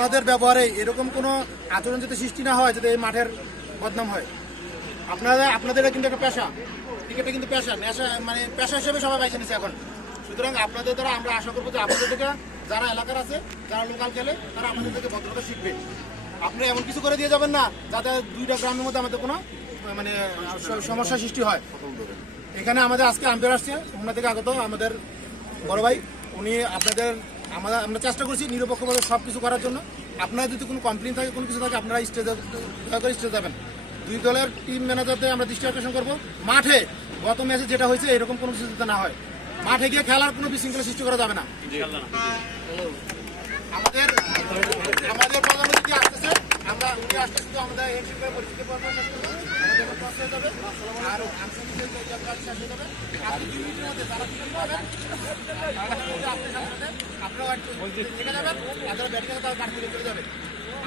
আপনাদের ব্যবহারে এরকম কোনো আচরণ যাতে সৃষ্টি না হয়, যাতে এই মাঠের বদনাম হয়। আপনাদের কিন্তু একটা পেশা, ক্রিকেটটা কিন্তু পেশা, মানে পেশা হিসেবে সবাই বাইছে নিচ্ছে এখন। সুতরাং আপনাদের দ্বারা আমরা আশা করবো যে আপনাদের থেকে যারা এলাকার আছে, যারা লোকাল খেলে, তারা আমাদের থেকে ভদ্রতা শিখবে। আপনি এমন কিছু করে দিয়ে যাবেন না যাতে দুইটা গ্রামের মধ্যে আমাদের কোনো মানে সমস্যা সৃষ্টি হয়। এখানে আমাদের আজকে আম্পায়ার আসছে খুলনা থেকে আগত আমাদের বড় ভাই, উনি আমরা চেষ্টা করছি নিরপেক্ষভাবে সব কিছু করার জন্য। আপনারা যদি কোনো কমপ্লেন থাকে, কোনো কিছু থাকে, আপনারা স্টেজে যাবেন। দুই দলের টিম ম্যানেজারদের আমরা দৃষ্টি আকর্ষণ করবো, মাঠে গত ম্যাচে যেটা হয়েছে এরকম কোনো কিছু যাতে না হয়। মাঠে গিয়ে খেলার কোনো বিশৃঙ্খলা সৃষ্টি করা যাবে না। আমাদের প্রধানমন্ত্রী আসতেছে, আমরা উনি আসতে শুধু আমাদের পরিস্থিতি আর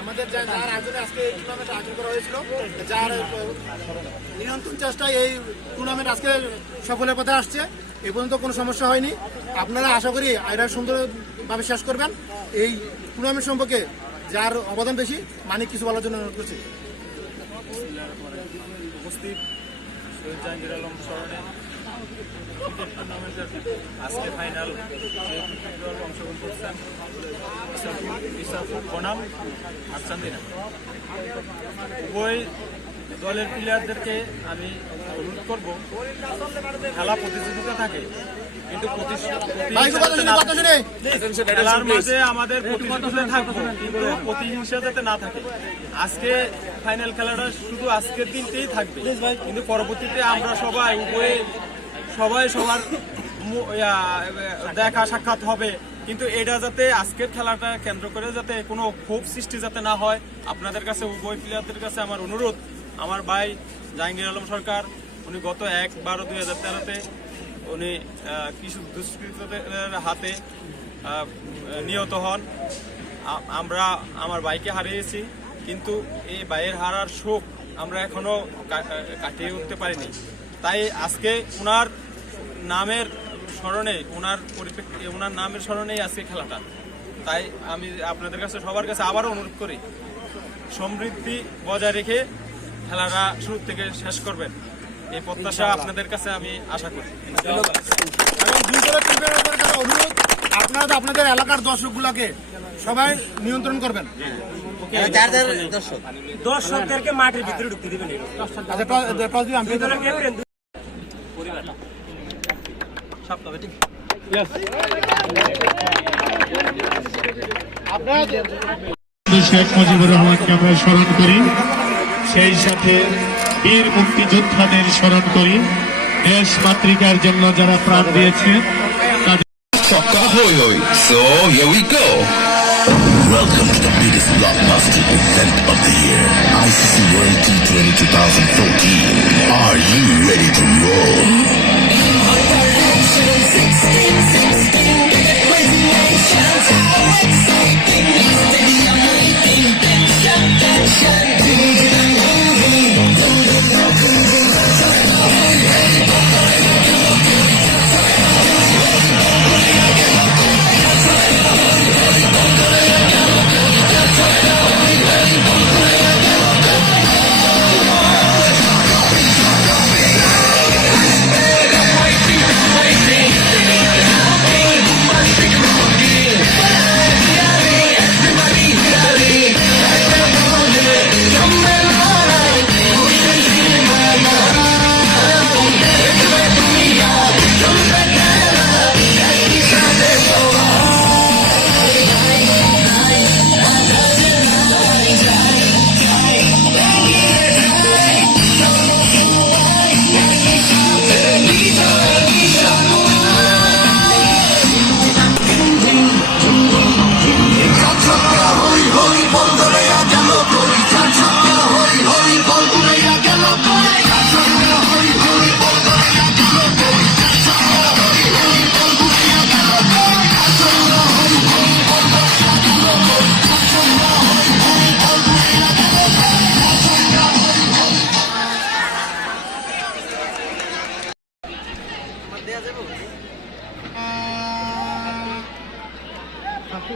আমাদের যার আয়োজনে আজকে এই টুর্নামেন্ট আয়োজন করা হয়েছিল, যার নিরন্তর চেষ্টায় এই টুর্নামেন্ট আজকে সফলের পথে আসছে। এ পর্যন্ত কোনো সমস্যা হয়নি। আপনারা আশা করি এরা সুন্দরভাবে শেষ করবেন। এই টুর্নামেন্ট সম্পর্কে যার অবদান বেশি, মানিক কিছু বলার জন্য অনুরোধ করছি। উপস্থিত শহীদ জাহাঙ্গীর আলম স্মরণে ক্রিকেট টুর্নামেন্টের আজকে ফাইনাল অংশগ্রহণ করছেন ইসাফুল বনাম আর চান্দিনা। উভয় দলের প্লেয়ারদেরকে আমি অনুরোধ করব, খেলা প্রতিযোগিতা থাকে কিন্তু খেলার মাঝে আমাদের প্রতিযোগিতা থাকবো, কিন্তু প্রতিহিংসা যাতে না থাকে। আজকে ফাইনাল খেলাটা শুধু আজকের দিনতেই থাকবে, কিন্তু পরবর্তীতে আমরা সবাই সবার দেখা সাক্ষাৎ হবে। কিন্তু এটা যাতে আজকের খেলাটা কেন্দ্র করে যাতে কোনো ক্ষোভ সৃষ্টি যাতে না হয়, আপনাদের কাছে উভয় প্লেয়ারদের কাছে আমার অনুরোধ। আমার ভাই জাহাঙ্গীর আলম সরকার, উনি গত 1/12/2013-তে উনি কিছু দুষ্কৃতীদের হাতে নিহত হন। আমরা আমার ভাইকে হারিয়েছি, কিন্তু এই ভাইয়ের হারার শোক আমরা এখনো কাটিয়ে উঠতে পারিনি। তাই আজকে ওনার নামের স্মরণে, ওনার নামের স্মরণেই আজকে খেলাটা। তাই আমি আপনাদের কাছে সবার কাছে আবারও অনুরোধ করি, সমৃদ্ধি বজায় রেখে খেলাটা শুরু থেকে শেষ করবেন, এই প্রত্যাশা আপনাদের কাছে আমি আশা করি। অনুরোধ, আপনারা আপনাদের এলাকার দর্শকগুলাকে সবাই নিয়ন্ত্রণ করবেন। দর্শকদেরকে মাঠের ভিতরে ঢুকতে দিবেন। শেখ মুজিবুর রহমানকে আমরা স্মরণ করি, সেই সাথে বীর মুক্তিযোদ্ধাদের স্মরণ করি, দেশ মাতৃকার জন্য যারা প্রাণ দিয়েছে তাদের। So here we go. Welcome to the biggest blockbuster event of the year, ICC World T20 2014. Are you ready to roll?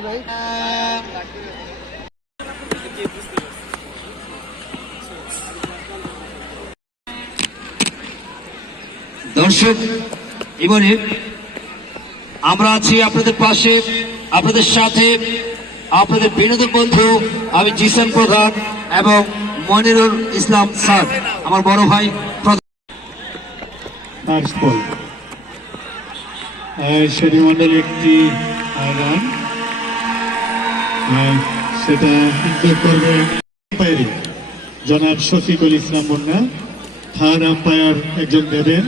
ভাই দর্শক, এবারে আমরা আছি আপনাদের পাশে, আপনাদের সাথে, আপনাদের বিনোদন বন্ধু আমি জিসান প্রধান এবং মনিরুল ইসলাম স্যার, আমার বড় ভাই প্রধান। ফার্স্ট বল সরিমণ্ডল একটি রান, সেটা ইনজয় করবে আম্পায়ারিং জনাব শফিকুল ইসলাম মুন্না। থার্ড আম্পায়ার একজন দেবেন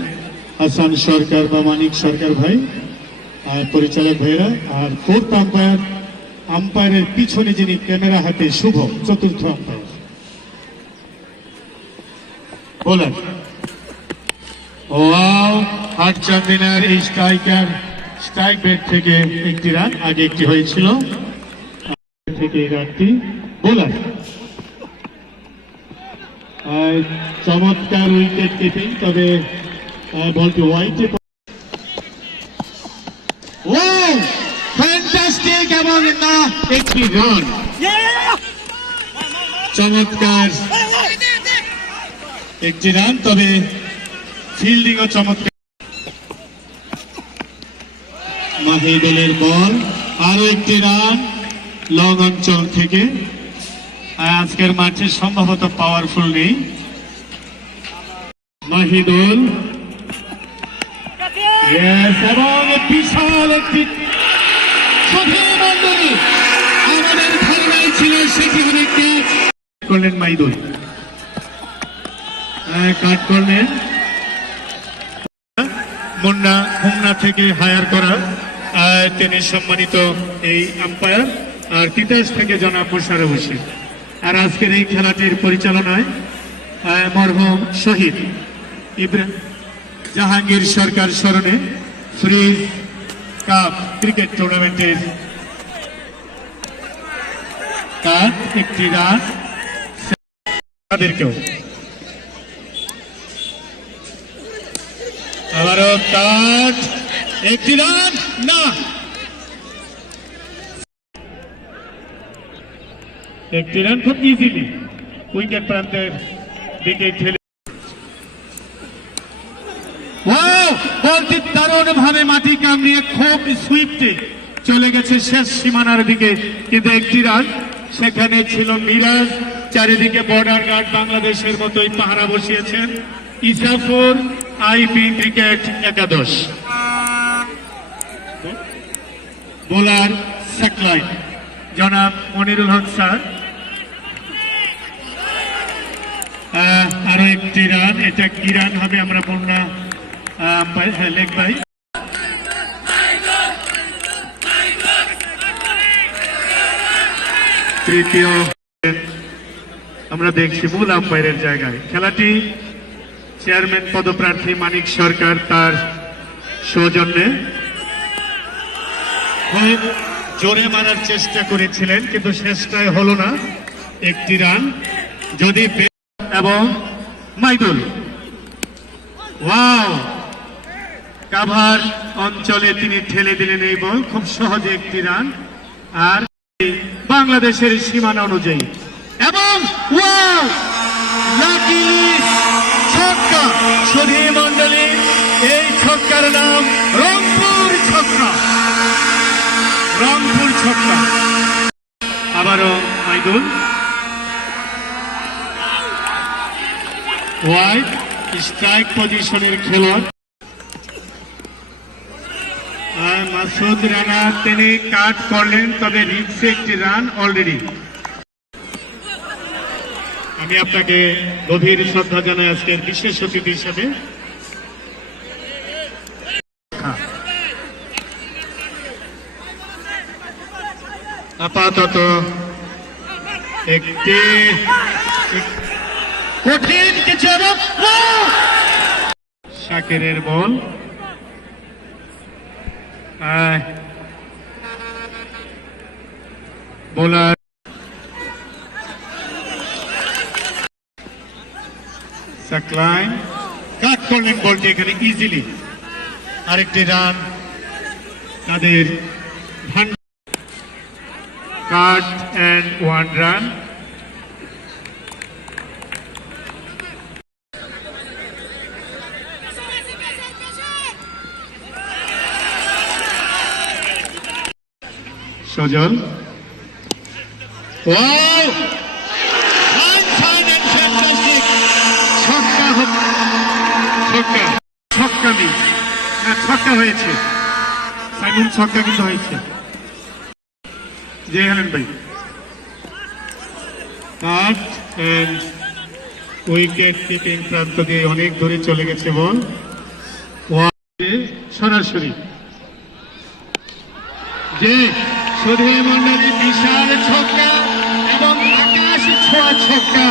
হাসান সরকার বা মানিক সরকার ভাই, আর পরিচালক ভাইরা। আর ফোর্থ আম্পায়ার, আম্পায়ারের পিছনে যিনি ক্যামেরা হাতে, শুভ, চতুর্থ আম্পায়ার। বোলার ওয়াও, হাট চান্দিনার এই স্ট্রাইক বেট থেকে একটি রান, আগে একটি হয়েছিল থেকে এই রানটি। বোলার চমৎকার উইকেট কিপিং, তবে বলটি ওয়াইডে। ও ফ্যান্টাস্টিক, এবং না একটি রান, চমৎকার একটি রান, তবে ফিল্ডিংও চমৎকার। মাহিদুলের বল, আরো একটি রান লং অঞ্চল থেকে। আজকের মাঠে সম্ভবত পাওয়ারফুল নেই। মাহিদুল, এবং বিশাল একটি মন্ডলী, আমাদের ধারণাই ছিল সেটি হবে ক্যাচ করলেন মাহিদুল, কাট করলেন। মুন্না হোমনা থেকে হায়ার করা তিনি সম্মানিত এই আম্পায়ার, আর তিতাস থেকে জনাব মোশাররফ হোসেন। আর আজকের এই খেলাটির পরিচালনায় মরহুম শহীদ ইব্রাহিম জাহাঙ্গীর সরকার স্মরণে ফ্রিজ কাপ ক্রিকেট টুর্নামেন্টের কাপ, একটি রান তাদেরকেও। আবারও কাট, একটি রান, না একটি রান খুব ইজিলি উইকেট প্রান্তের দিকে ঠেলে। বলটি দারুণ ভাবে মাটি কামড়িয়ে খুব সুইফটে চলে গেছে শেষ সীমানার দিকে, কিন্তু একটি রান। সেখানে ছিল মিরাজ, চারিদিকে বর্ডার গার্ড বাংলাদেশের মতোই পাহারা বসিয়েছেন। ইসাফুর আইপি ক্রিকেট একাদশ। বোলার সাকলাইন জনাব মনিরুল হক স্যার। আরো একটি রান, এটা কি রান হবে আমরা বললাম লেগ বাই। তৃতীয় আমরা দেখছি মূল আম্পায়ারের জায়গায়। খেলাটি চেয়ারম্যান পদপ্রার্থী মানিক সরকার তার সৌজন্যে খুব জোরে মারার চেষ্টা করেছিলেন, কিন্তু শেষটায় হলো না। একটি রান যদি, এবং মাইদুল, ওয়াও, কাভার অঞ্চলে তিনি ঠেলে দিলেন এই বল, খুব সহজে একটি রান। আর বাংলাদেশের সীমানা অনুযায়ী, এবং ওয়াও, লাকিলি ছক্কা, সুধী মন্ডলী, এই ছক্কার নাম রংপুর ছক্কা, রংপুর ছক্কা। আবারও মাইদুল, ওয়াইড স্ট্রাইক পজিশনের খেলোয়াড় মাসুদ রানা, তিনি কাট করলেন, তবে রিক্সে একটি রান অলরেডি। আমি আপনাকে গভীর শ্রদ্ধা জানাই আজকের বিশেষ অতিথি হিসেবে। আপাতত একটি কঠিন কিছু, শাকিরের বল, বোলার সাকলাইন কাট করলেন বলটি এখানে ইজিলি। আরেকটি রান তাদের, cut and one run. Sajal wow ছক্কা ছক্কা ছক্কা নেই ছক্কা হয়েছে সাইমন ছক্কা কিন্তু হয়েছে জয় হেলেন ভাই কাট এন্ড উইকেট কিপিং প্রান্ত দিয়ে অনেক দূরে চলে গেছে বল সরাসরি যে সুধীর মন্ডলী বিশাল ছক্কা এবং আকাশ ছোঁয়া ছক্কা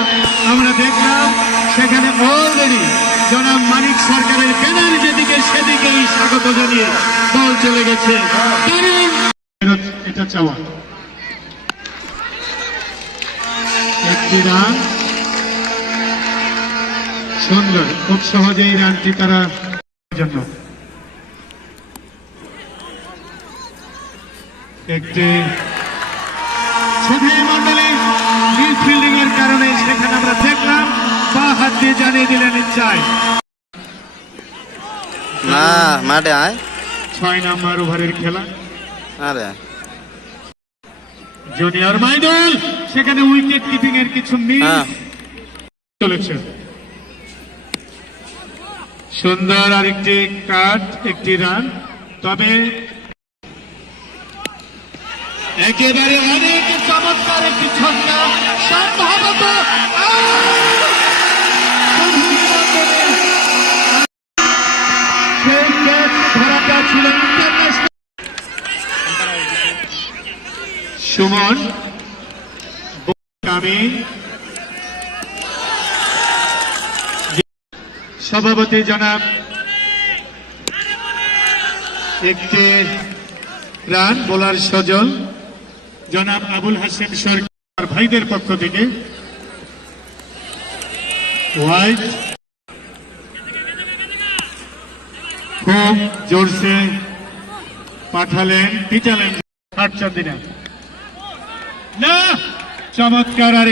আমরা দেখলাম সেখানে অলরেডি জনাব মানিক সরকারের ব্যানার যেদিকে সেদিকেই স্বাগত জানিয়ে বল চলে গেছে এটা চাওয়া একটি রান সুন্দর খুব সহজেই রানটি তারা জন্য একটি সুধীর মন্ডলী মিডফিল্ডিং এর কারণে সেখানে আমরা দেখলাম বা হাত দিয়ে জানিয়ে দিলেন ইচ্ছায় না মাঠে আয় 6 নম্বর ওভারের খেলা আরে জুনিয়র মাইদুল সেখানে উইকেট কিপিং এর কিছু মিস চলেছে সুন্দর আরেকটি কাট একটি রান তবে একেবারে অনেক চমৎকার একটি ছক্কা সম্ভবত সেই ক্যাচ ধরাটা ছিল ইন্টারন্যাশনাল সুমন কামিং সভাপতি জনাব একটি রান বোলার সজল জনাব আবুল হাসেম সরকার ভাইদের পক্ষ থেকে হোয়াইট খুব জোরসে পাঠালেন পিটালেন হাটচান্দিনা না চমৎকার আর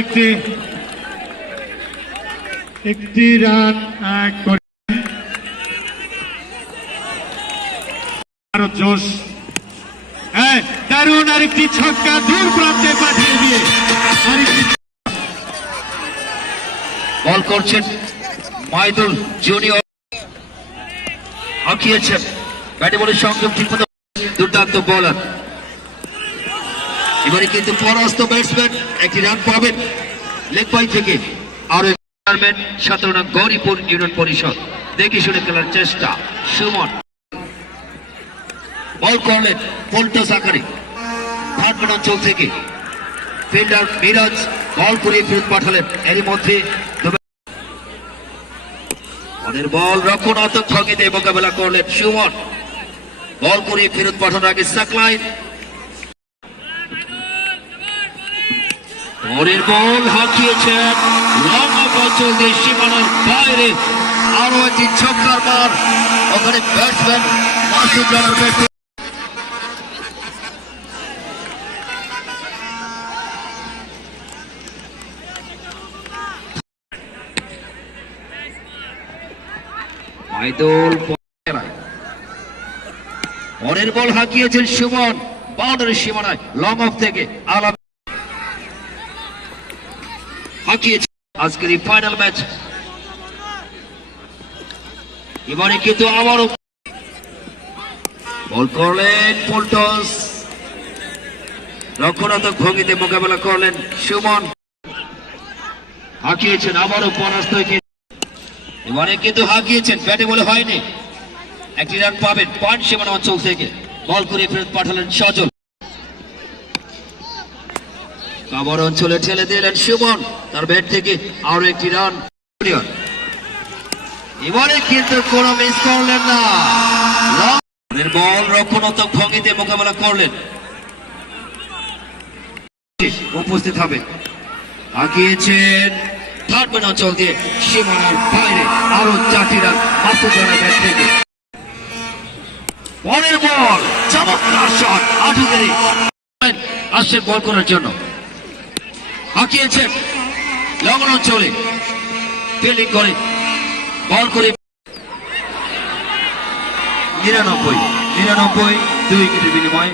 একটি রান করে আরো জোশ দারুণ আরেকটি ছক্কা দূর প্রান্তে পাঠিয়ে দিয়ে বল করছেন মাইদুল জুনিয়র হাঁকিয়েছেন ব্যাটে বলের সংযম ঠিক মতো দুর্দান্ত বোলার এবারে কিন্তু পরাস্ত ব্যাটসম্যান একটি রান পাবেন লেগ পয়েন্ট থেকে আরো চেয়ারম্যান 17 নং গৌরীপুর ইউনিয়ন পরিষদ দেখে শুনে খেলার চেষ্টা সুমন বল করলেন পোল্টস আকারে থার্ড অঞ্চল থেকে ফিল্ডার মিরাজ বল করে ফেরত পাঠালেন এরই মধ্যে ওদের বল রক্ষণাত্মক ভঙ্গিতে মোকাবেলা করলেন সুমন বল করে ফেরত পাঠানোর আগে সাকলাইন ওদের বল হাঁকিয়েছেন লং অফ অঞ্চল দিয়ে সীমানার বাইরে আরো একটি ছক্কার মান ওখানে ব্যাটসম্যান মাসুদ রানার ব্যাট মাইদুল পরের বল হাঁকিয়েছেন সুমন বাউন্ডারি সীমানায় লং অফ থেকে আলাদা হাঁকিয়েছে আজকের এই ফাইনাল ম্যাচ এবারে কিন্তু আবারও বল করলেন পোল্টস রক্ষণাত্মক ভঙ্গিতে মোকাবেলা করলেন সুমন হাঁকিয়েছেন আবারও পরাস্ত এবারে কিন্তু হাঁকিয়েছেন ব্যাটে বলে হয়নি একটি রান পাবেন পয়েন্ট সীমানা অঞ্চল থেকে বল করে ফেরত পাঠালেন সজল কাবার অঞ্চলে ঠেলে দিলেন সুমন তার ব্যাট থেকে আরো একটি রান এবারে কিন্তু কোনো মিস করলেন না বল রক্ষণাত্মক ভঙ্গিতে মোকাবেলা করলেন উপস্থিত হবে হাঁকিয়েছেন থার্ড ম্যান অঞ্চল দিয়ে সীমানার বাইরে আরো 4টি রান মাসুদ রানার ব্যাট থেকে পরের বল চমৎকার শট আটু দেরি আসছে বল করার জন্য হাঁকিয়েছেন লঙ্ঘন অঞ্চলে ফিল্ডিং করে বল করে 99 2 উইকেটের বিনিময়ে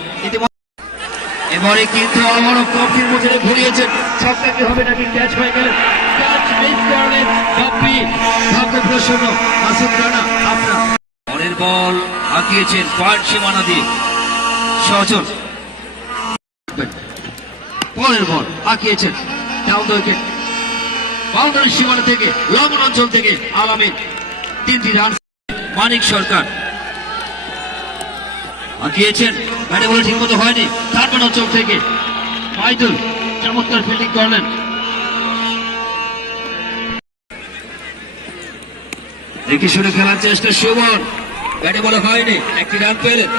এবারে কিন্তু আবারও কফির মধ্যে ঘুরিয়েছেন, ছক্কা কি হবে নাকি ক্যাচ হয়ে গেলেন, ক্যাচ মিস করলেন কফি, ভাগ্য প্রসন্ন মাসুদ রানা আপনার পরের বল হাঁকিয়েছেন পয়েন্ট সীমানা দিয়ে সজল, পরের বল হাঁকিয়েছেন ডাউন দ্য উইকেট, বাউন্ডারি সীমানা থেকে লঙ্ঘন অঞ্চল থেকে আলামিন 3টি রান, মানিক সরকার হাঁকিয়েছেন ব্যাটে বলে ঠিক মতো হয়নি, থার্ড অঞ্চল থেকে মাইদুল চমৎকার ফিল্ডিং করলেন, দেখে শুনে খেলার চেষ্টা সুমন, ব্যাটে বলে হয়নি, একটি রান পেলেন,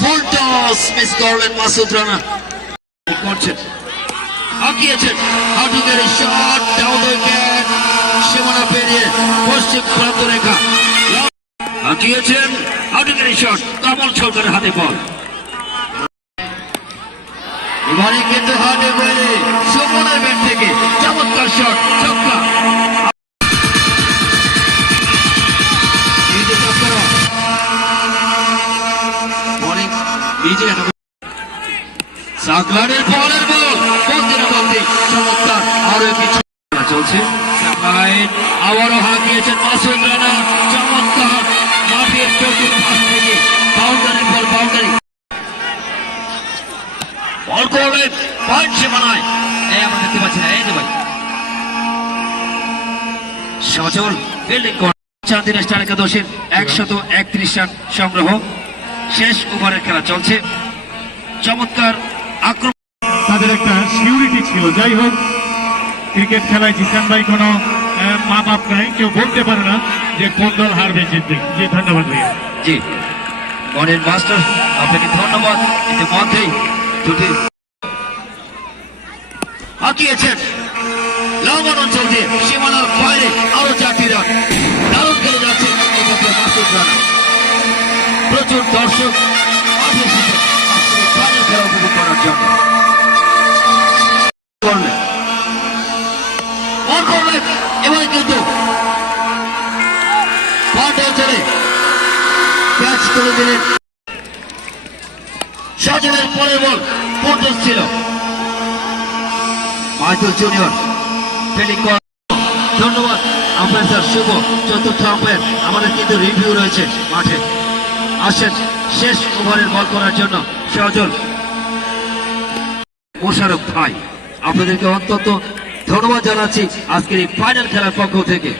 ফুল টস মিস করলেন মাসুদ রানা করছেন, হাঁকিয়েছেন how to get a shot down the wicket, সীমানা পেরিয়ে পশ্চিম প্রান্ত রেখা, হাঁকিয়েছেন how to get a shot, Kamal সরকারের হাতে বল, এবারে কিন্তু হাতে বলে সুমনের ব্যাট থেকে চমৎকার শট, ছক্কা, এই যে ছক্কা বোলিং বিজে সাকলারের বলের বল বন্দির বন্দি, চমৎকার আরো কিছু চলছে, সাকলাইন আবারও হাঁকিয়েছেন মাসুদ রানা, চমৎকার মাঠের চতুর্পাশ থেকে বাউন্ডারি বল, বাউন্ডারি বল করলেন পয়েন্ট সীমানায়, এই আমরা দেখতে পাচ্ছি না, এই যে ভাই সজল ফিল্ডিং করে 4 দিনের স্টার একাদশের 131 রান সংগ্রহ, শেষ ওভারের খেলা চলছে, চমৎকার আক্রমণ, তাদের একটা সিউরিটি ছিল। যাই হোক, ক্রিকেট খেলায় জিসান ভাই কোনো মা বাপ নাই, কেউ বলতে পারে না যে কোন দল হারবে জিতবে। জি ধন্যবাদ ভাইয়া। জি মনের মাস্টার আপনাকে ধন্যবাদ, ইতিমধ্যেই দুটি হাঁকিয়েছেন লঙ্ঘন অঞ্চল দিয়ে সীমানার বাইরে আরো 4টি রান, দারুণ খেলে যাচ্ছে মাসুদ রানা, প্রচুর দর্শক মাঠে এসেছে আজকের ফাইনাল খেলা উপভোগ করার জন্য, এবার কিন্তু মাঠ অঞ্চলে ক্যাচ তুলে দিলেন সজলের পরের বল ফোর্টস ছিল, মাইদুল জুনিয়র ফিল্ডিং কর, ধন্যবাদ আম্পায়ার স্যার শুভ, চতুর্থ আম্পায়ার, আমাদের কিন্তু রিভিউ রয়েছে মাঠে, আসেন শেষ ওভারের বল করার জন্য সজল, মোশারফ ভাই আপনাদেরকে অন্তত ধন্যবাদ জানাচ্ছি আজকের এই ফাইনাল খেলার পক্ষ থেকে।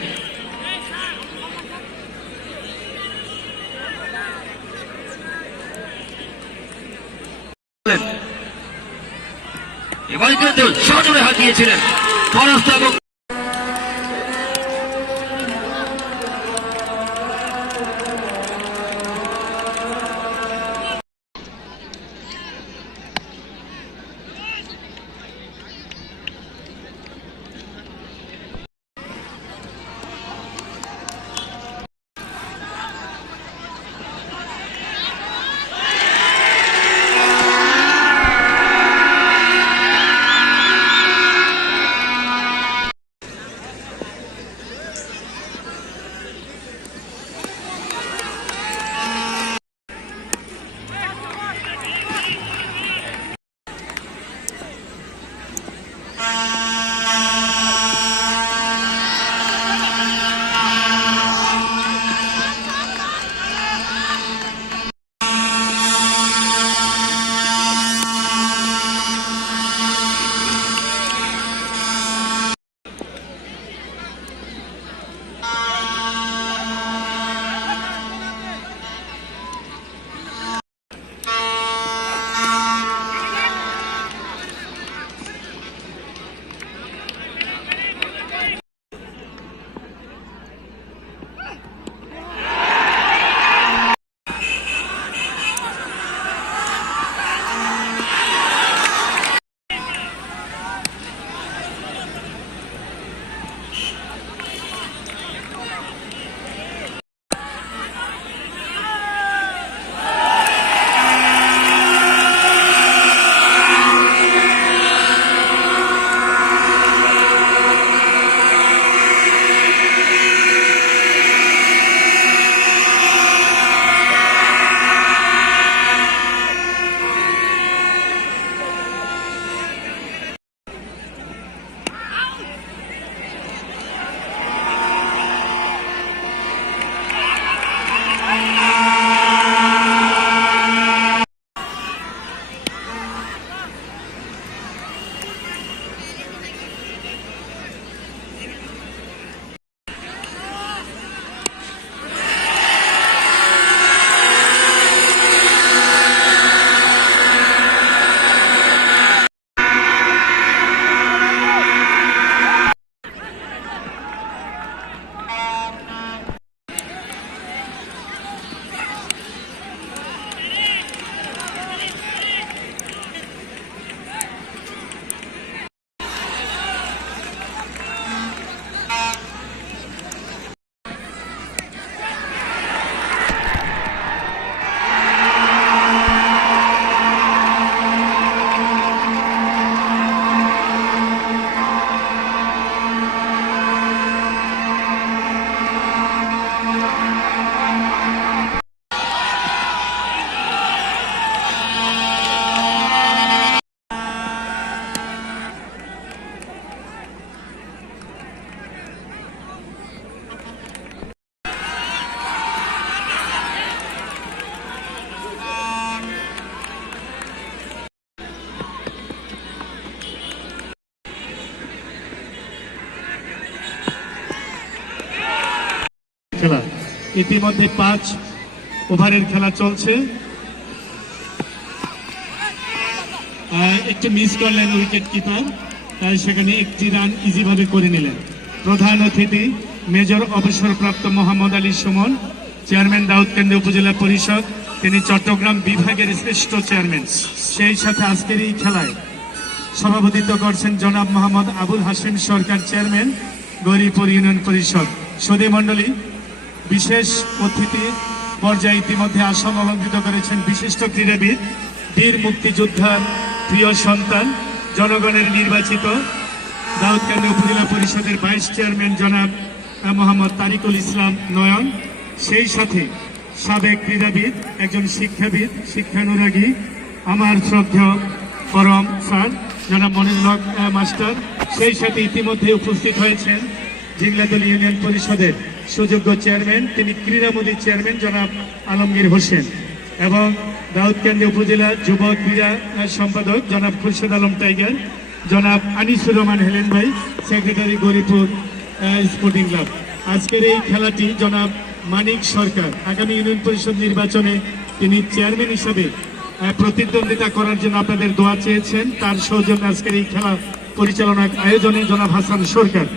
এবারে কিন্তু সজলে হাঁকিয়েছিলেন পরাস্ত এবং খেলা। ইতিমধ্যে 5 ওভারের খেলা চলছে। একটু মিস করলেন উইকেট কিপার, সেখানে একটি রান ইজিভাবে করে নিলেন। প্রধান অতিথি মেজর অবসরপ্রাপ্ত মোহাম্মদ আলী সুমন, চেয়ারম্যান দাউদকান্দি উপজেলা পরিষদ, তিনি চট্টগ্রাম বিভাগের শ্রেষ্ঠ চেয়ারম্যান। সেই সাথে আজকের এই খেলায় সভাপতিত্ব করছেন জনাব মোহাম্মদ আবুল হাসিম সরকার, চেয়ারম্যান গৌরীপুর ইউনিয়ন পরিষদ। সুধী মণ্ডলী, বিশেষ অতিথি পর্যায়ে ইতিমধ্যে আসন অলঙ্কৃত করেছেন বিশিষ্ট ক্রীড়াবিদ, বীর মুক্তিযোদ্ধার প্রিয় সন্তান, জনগণের নির্বাচিত দাউদকান্দি উপজেলা পরিষদের ভাইস চেয়ারম্যান জনাব মোহাম্মদ তারিকুল ইসলাম নয়ন। সেই সাথে সাবেক ক্রীড়াবিদ, একজন শিক্ষাবিদ, শিক্ষানুরাগী, আমার শ্রদ্ধেয় পরম স্যার জনাব মনিরুল হক মাস্টার। সেই সাথে ইতিমধ্যে উপস্থিত হয়েছেন জিংলাতলী ইউনিয়ন পরিষদের সুযোগ্য চেয়ারম্যান, তিনি ক্রীড়ামোদী চেয়ারম্যান জনাব আলমগীর হোসেন, এবং দাউদকান্দি উপজেলা যুব ক্রীড়া সম্পাদক জনাব খুরশেদ আলম টাইগার, জনাব আনিসুর রহমান হেলেন ভাই, সেক্রেটারি গৌরীপুর স্পোর্টিং ক্লাব। আজকের এই খেলাটি জনাব মানিক সরকার আগামী ইউনিয়ন পরিষদ নির্বাচনে তিনি চেয়ারম্যান হিসাবে প্রতিদ্বন্দ্বিতা করার জন্য আপনাদের দোয়া চেয়েছেন। তার সৌজন্যে আজকের এই খেলা পরিচালনার আয়োজনে জনাব হাসান সরকার।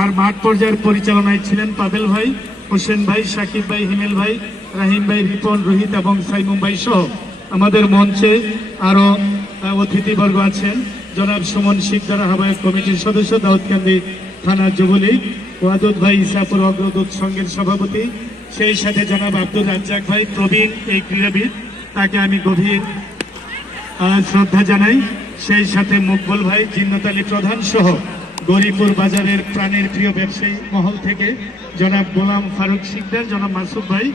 আর মাঠ পর্যায়ের পরিচালনায় ছিলেন পাবেল ভাই, হোসেন ভাই, সাকিব ভাই, হিমেল ভাই, রাহিম ভাই, রিপন, রোহিত এবং সাইমুম ভাই সহ আমাদের মঞ্চে আরো অতিথিবর্গ আছেন। জনাব সুমন শিকদার, আহ্বায়ক কমিটির সদস্য, দাউদকান্দি থানা যুবলীগ, ওয়াদুদ ভাই, ইসাপুর অগ্রদূত সংঘের সভাপতি। সেই সাথে জনাব আব্দুল রাজ্জাক ভাই, প্রবীণ এই ক্রীড়াবিদ, তাকে আমি গভীর শ্রদ্ধা জানাই। সেই সাথে মকবুল ভাই, জিন্নতালী প্রধান সহ গৌরীপুর বাজারের প্রাণের প্রিয় ব্যবসায়ী মহল থেকে জনাব গোলাম ফারুক শিকদার, জনাব মাসুদ ভাই,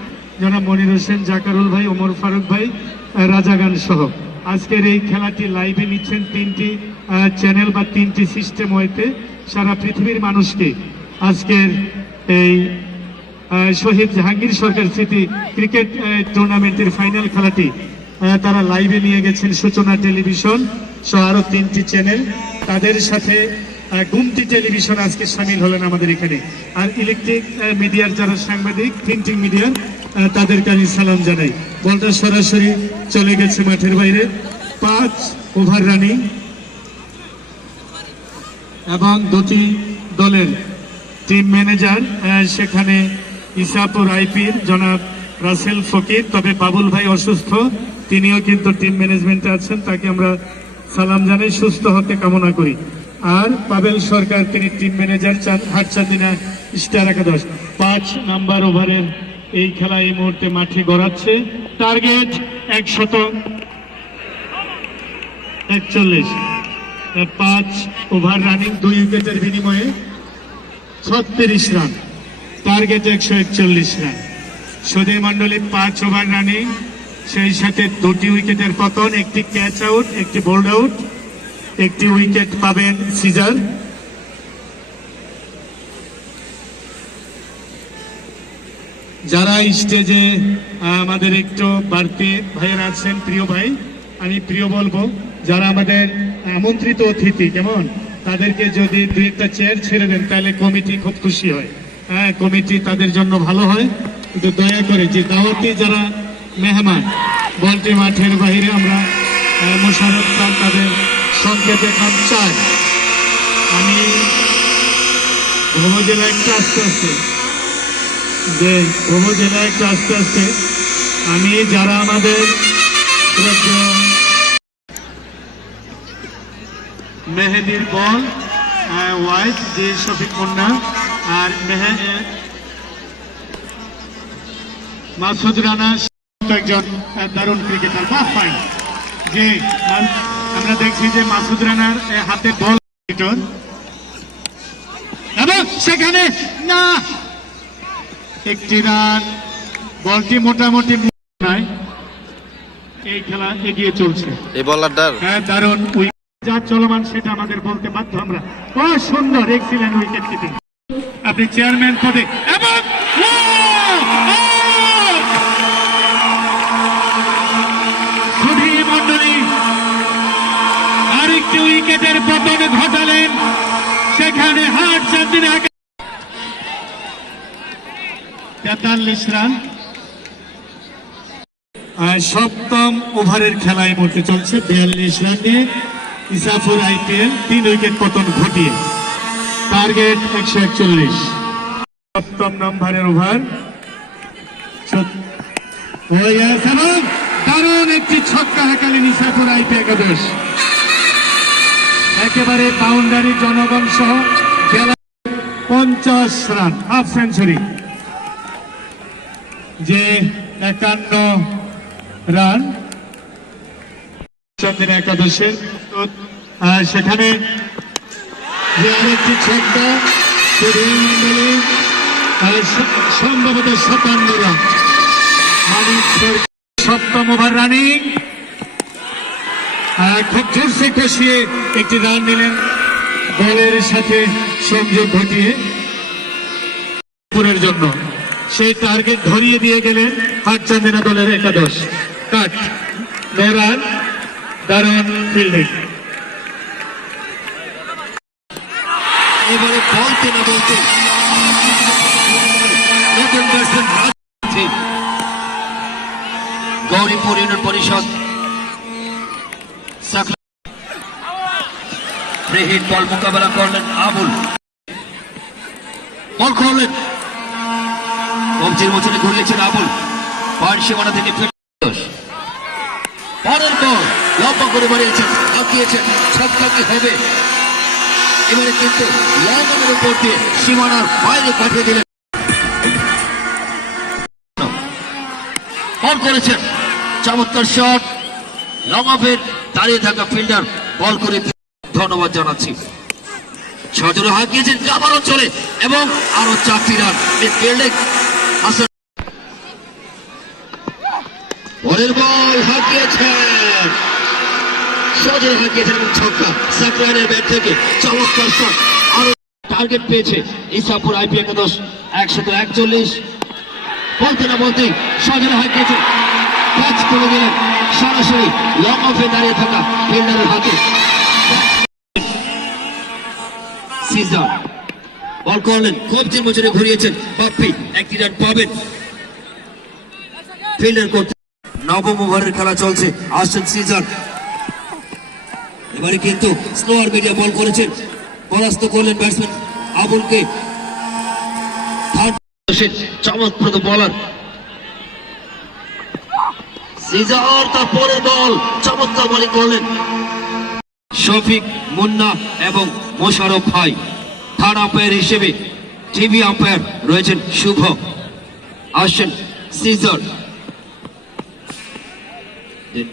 জনাব মনির হোসেন, জাকারুল ভাই, ওমর ফারুক ভাই, রাজাগান সহ। আজকের এই খেলাটি লাইভে নিচ্ছেন 3টি চ্যানেল বা 3টি সিস্টেম হইতে সারা পৃথিবীর মানুষকে আজকের এই শহীদ জাহাঙ্গীর সরকার স্মৃতি ক্রিকেট টুর্নামেন্টের ফাইনাল খেলাটি তারা লাইভে নিয়ে গেছেন সূচনা টেলিভিশন সহ আরো 3টি চ্যানেল। তাদের সাথে গুমতি টেলিভিশন আজকে সামিল হলেন আমাদের এখানে। আর ইলেকট্রিক মিডিয়ার যারা সাংবাদিক, প্রিন্টিং মিডিয়ার, তাদেরকে আমি সালাম জানাই। বলটা সরাসরি চলে গেছে মাঠের বাইরে। 5 ওভার রানিং এবং 2টি দলের টিম ম্যানেজার, সেখানে ইসাপুর আইপির জনাব রাসেল ফকির, তবে বাবুল ভাই অসুস্থ, তিনিও কিন্তু টিম ম্যানেজমেন্টে আছেন, তাকে আমরা সালাম জানাই, সুস্থ হতে কামনা করি। আর পাবেল সরকার, তিনি টিম ম্যানেজার, হাটচাঁদিনা স্টার একাদশ। 5 নাম্বার ওভারের এই খেলা এই মুহূর্তে মাঠে গড়াচ্ছে। টার্গেট 141। 5 ওভার রানিং, 2 উইকেটের বিনিময়ে 36 রান, টার্গেট 141 রান। সুধী মণ্ডলী, 5 ওভার রানিং, সেই সাথে 2টি উইকেটের পতন, একটি ক্যাচ আউট, একটি বোল্ড আউট, একটি উইকেট পাবেন সিজার। যারা স্টেজে আমাদের একটু বাড়তি ভাইয়েরা আছেন, প্রিয় ভাই, আমি প্রিয় বলবো, যারা আমাদের আমন্ত্রিত অতিথি, কেমন তাদেরকে যদি 2-1টা চেয়ার ছেড়ে দেন তাহলে কমিটি খুব খুশি হয়। হ্যাঁ, কমিটি তাদের জন্য ভালো হয়। কিন্তু দয়া করে যে দাওয়াতি যারা মেহমান, বলটি মাঠের বাইরে আমরা মোশারফ খান তাদের সংক্ষেপে খান চাই। আমি উপজেলা একটা আস্তে আস্তে আমি যারা আমাদের মেহেদির বল ওয়াইড, যে শফিক মুন্না আর মাসুদ রানা একজন দারুণ ক্রিকেটার। যে আমরা দেখছি যে মাসুদ রানার হাতে বল, এবং সেখানে না একটি রান, বলটি মোটামুটি নাই। এই খেলা এগিয়ে চলছে। এই বলারটার দারুণ যা চলমান সেটা আমাদের বলতে বাধ্য আমরা। সুন্দর, এক্সিলেন্ট উইকেট কিপিং। আপনি চেয়ারম্যান পদে, এবং সুধী মণ্ডলী আরেকটি উইকেটের পতন ঘটালেন। সেখানে হাটচাঁদিনা 43 রান। সপ্তম ওভারের খেলা এই মুহূর্তে চলছে 42 রান নিয়ে ইসাফুর আইপিএল 3 উইকেট পতন ঘটিয়ে টার্গেট 141। সপ্তম নম্বরের ওভার দারুণ একটি ছক্কা হাঁকালেন ইসাফুর আইপি একাদশ। একেবারে বাউন্ডারি জনগণ সহ খেলা 50 রান, হাফ সেঞ্চুরি। যে 51 রান চন্দ্র একাদশের, সেখানে যে আরেকটি ছক্কা সম্ভবত 57 রান। সপ্তম ওভার রানিং, খুব জোরসে কষিয়ে একটি রান নিলেন, বলের সাথে সংযোগ ঘটিয়ে পুরের জন্য সেই টার্গেট ধরিয়ে দিয়ে গেলেন হাটচান্দিনা দলের একাদশ। কাট, নো রান, দারুণ ফিল্ডিং। এবারে বলতে না বলতে নতুন ব্যাটসম্যান গৌরীপুর ইউনিয়ন পরিষদ ফ্রিহিট বল মোকাবেলা করলেন আবুল, বল করলেন কবজির মোচনে ঘুরিয়েছেন আবুল, পয়েন্ট সীমানা থেকে পরের বল লম্বা করে বাড়িয়েছেন, আঁকিয়েছেন, ছক্কা কি হবে? এবারে কিন্তু লঙ্ঘনের উপর দিয়ে সীমানার বাইরে পাঠিয়ে দিলেন, বল করেছেন, চমৎকার শট, লং অফের দাঁড়িয়ে থাকা ফিল্ডার বল করে ধন্যবাদ জানাচ্ছি। সজোরে হাঁকিয়েছেন কাবার অঞ্চলে এবং আরো 4টি রান। পরের বল হাঁকিয়েছেন, সজোরে হাঁকিয়েছেন এবং ছক্কা সাকরানের ব্যাট থেকে চমৎকার শট। আরো টার্গেট পেয়েছে ইসাপুর আইপি একাদশ 141। বলতে না বলতে সজোরে হাঁকিয়েছেন, ক্যাচ করে দিলেন সরাসরি লং অফে দাঁড়িয়ে থাকা ফিল্ডারের হাতে। সিজার বল করলেন, কবজির মোচনে ঘুরিয়েছেন বাপ্পি, একটি রান পাবেন। ফিল্ডার করতে নবম ওভারের খেলা চলছে, আসছেন সিজার। এবারে কিন্তু স্লোয়ার মিডিয়া বল করেছেন, পরাস্ত করলেন ব্যাটসম্যান আবুলকে। চমৎপ্রদ বলার সিজার, তার পরের বল চমৎকার বোলিং করলেন শফিক, মুন্না এবং মোশারফ ভাই। থার্ড আম্পায়ার হিসেবে টিভি আম্পায়ার রয়েছেন শুভ। আসছেন সিজার,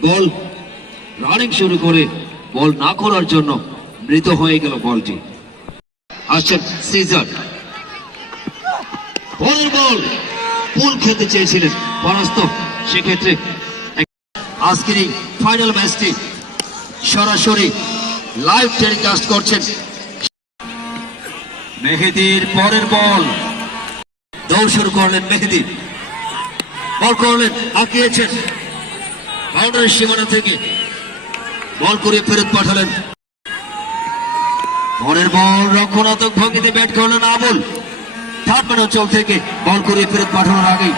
বল রানিং শুরু করে বল না করার জন্য মৃত হয়ে গেল বলটি। আসছেন সিজার, পরের বল পুল খেলতে চেয়েছিলেন, পরাস্ত। সেক্ষেত্রে আজকের এই ফাইনাল ম্যাচটি সরাসরি লাইভ টেলিকাস্ট করছেন। মেহেদির পরের বল, দৌড় শুরু করলেন মেহেদি, বল করলেন, আঁকিয়েছেন বাউন্ডারি সীমানা থেকে, বল করে ফেরত পাঠালেন। পরের বল রক্ষণাত্মক ভঙ্গিতে ব্যাট করলেন আবুল, থার্ড ম্যান অঞ্চল থেকে বল করে ফেরত পাঠানোর আগেই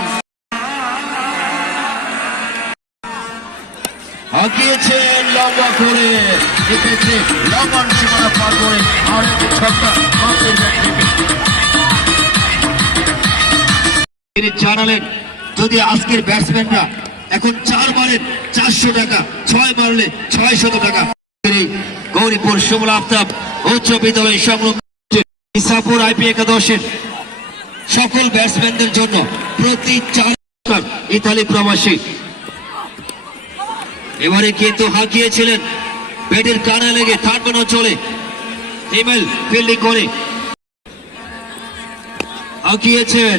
আঁকিয়েছেন লম্বা করে, এক্ষেত্রে লম্বা সীমানা পার করে আর একটি ছক্কা। তিনি জানালেন যদি আজকের ব্যাটসম্যানরা এখন 4 মারেন 400 টাকা, 6 মারলে 600 টাকা। গৌরীপুর সুমল আফতাব উচ্চ বিদ্যালয় সংলগ্ন ইসাপুর আইপি একাদশের সকল ব্যাটসম্যানদের জন্য প্রতি 4 ইতালি প্রবাসী। এবারে কিন্তু হাঁকিয়েছিলেন ব্যাটের কানা লেগে থার্ড ম্যান অঞ্চলে ফিমেল ফিল্ডিং করে হাঁকিয়েছেন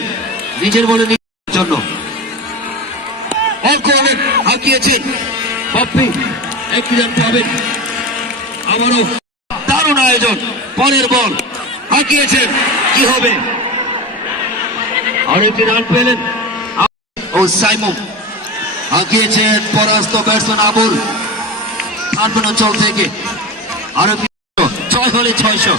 নিজের বলে নিজের জন্য, হাঁকিয়েছেন বাপ্পি, একটি রান পাবেন। আবারও দারুণ আয়োজন, পরের বল হাঁকিয়েছেন, কি হবে? আর একটি রান পেলেন ও সাইমন, হাঁকিয়েছেন পরাস্ত ব্যাটসম্যান আবুল থার্ড ম্যান অঞ্চল থেকে। আরো 6 হলে 600।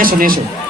এসো এসো